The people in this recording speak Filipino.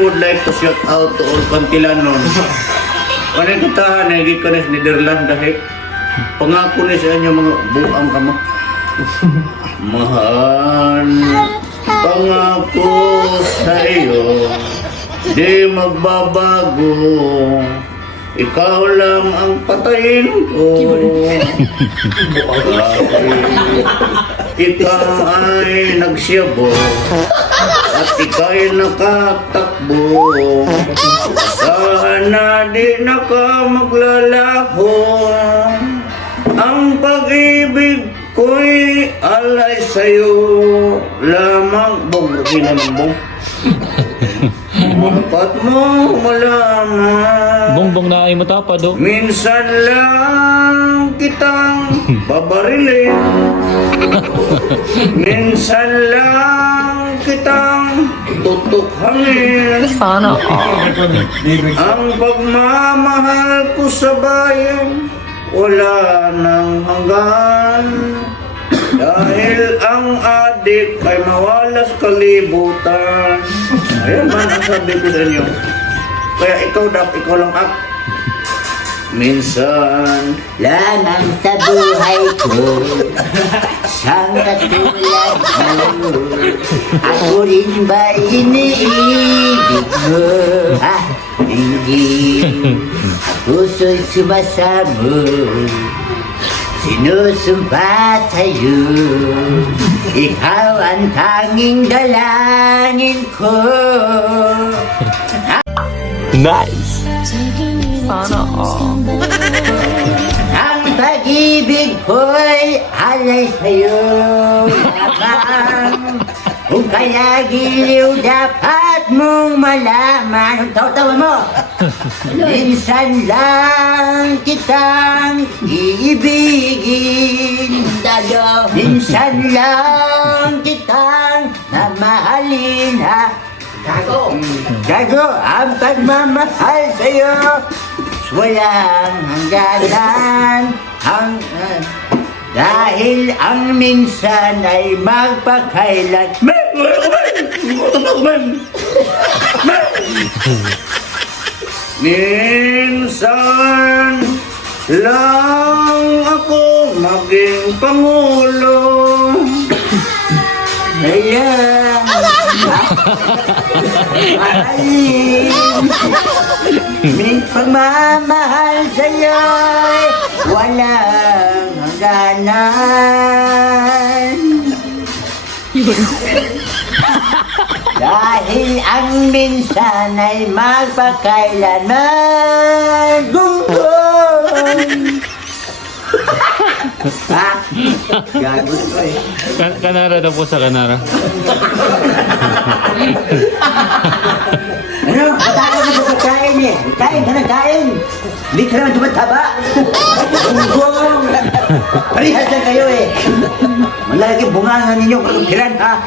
would like to shout out to all Pantilanon. Kanay katahan, nagigit ka na sa Netherlands dahil pangako na sa inyo mga buang kamo. Mahal, pangako sa iyo, di magbabago. Ikaw lang ang patayin ko. Ikaw ay nagsiyabo at ika'y nakatakbo. Sana di na ka maglalaho. Ang pag-ibig ko'y alay sa'yo lamang. Bong, hindi naman bong. Dapat mo malaman. Bongbong na ay matapad oh. Minsan lang kitang babarilin. Minsan lang kitang tutukhangin. Sana Ang pagmamahal ko sa bayan wala nang hanggan. Dahil ang adik ay mawalas kalibutan. Ayan man ang sabi ko sa inyo. Kaya ikaw lang minsan lamang sa buhay ko, siyang katulad mo. Ako rin ba iniibig mo? Hindi. Puso'y sumasamo, sinusumpa sa'yo. Ikaw ang tanging dalangin ko. Nice! Sana Ang pag-ibig ko'y alay sa'yo lamang. Kung kaya giliw dapat mong malaman. Ang tawa-tawa mo. Minsan lang kitang iibigin. Minsan lang kitang mamahalin. Gago, ang pagmamahal sa'yo walang hangganan. Dahil ang minsan ay magpakailan. Minsan lang ako maging pangulo. Ayan. May pagmamahal sa'yo'y walang hangganan. Dahil ang minsan ay magpakailanman. Gunggong! Gago ko eh. Kanara na po sa kanara. Ano? Mataka ka sa kain eh. Kain ka na kain. Hindi ka naman tumataba. Gunggong! Parihas lang kayo eh. Malaki bunga nga ninyo. Pagkakiran ha.